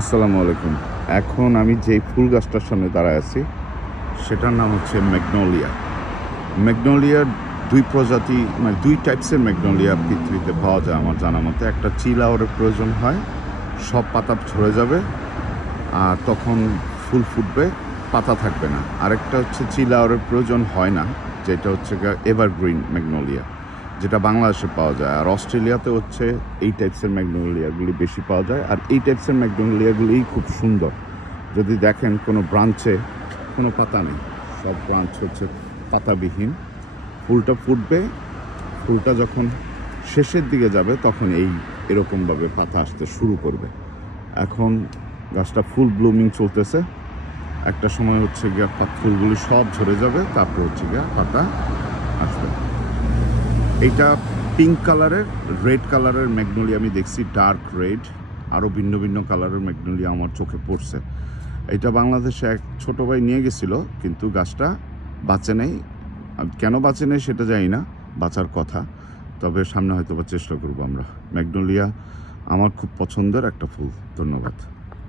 আসসালামু আলাইকুম। এখন আমি যেই ফুল গাছটার সামনে দাঁড়ায় আছি সেটার নাম হচ্ছে ম্যাগনোলিয়া। ম্যাগনোলিয়ার দুই প্রজাতি, মানে দুই টাইপসের ম্যাগনোলিয়া পৃথিবীতে পাওয়া যায় আমার জানা মতে। একটা চিল আওয়ারের প্রয়োজন হয়, সব পাতা ঝরে যাবে আর তখন ফুল ফুটবে, পাতা থাকবে না। আরেকটা হচ্ছে চিল আওয়ারের প্রয়োজন হয় না, যেটা হচ্ছে এভারগ্রিন ম্যাগনোলিয়া, যেটা বাংলাদেশে পাওয়া যায়। আর অস্ট্রেলিয়াতে হচ্ছে এই টাইপসের ম্যাগনোলিয়াগুলি বেশি পাওয়া যায়। আর এই টাইপসের ম্যাগনোলিয়াগুলিই খুব সুন্দর। যদি দেখেন কোনো ব্রাঞ্চে কোনো পাতা নেই, সব ব্রাঞ্চ হচ্ছে পাতাবিহীন। ফুলটা ফুটবে, ফুলটা যখন শেষের দিকে যাবে তখন এরকমভাবে পাতা আসতে শুরু করবে। এখন গাছটা ফুল ব্লুমিং চলতেছে, একটা সময় হচ্ছে গিয়ে ফুলগুলি সব ঝরে যাবে, তারপর হচ্ছে গিয়ে পাতা আসবে। এইটা পিঙ্ক কালারের, রেড কালারের ম্যাগনোলিয়া আমি দেখছি, ডার্ক রেড, আরও ভিন্ন ভিন্ন কালারের ম্যাগনোলিয়া আমার চোখে পড়ছে। এটা বাংলাদেশে এক ছোটো ভাই নিয়ে গেছিলো, কিন্তু গাছটা বাঁচে নেই। কেন বাঁচে নেই সেটা জানি না, বাঁচার কথা। তবে সামনে হয়তো বা চেষ্টা করবো আমরা। ম্যাগনোলিয়া আমার খুব পছন্দের একটা ফুল। ধন্যবাদ।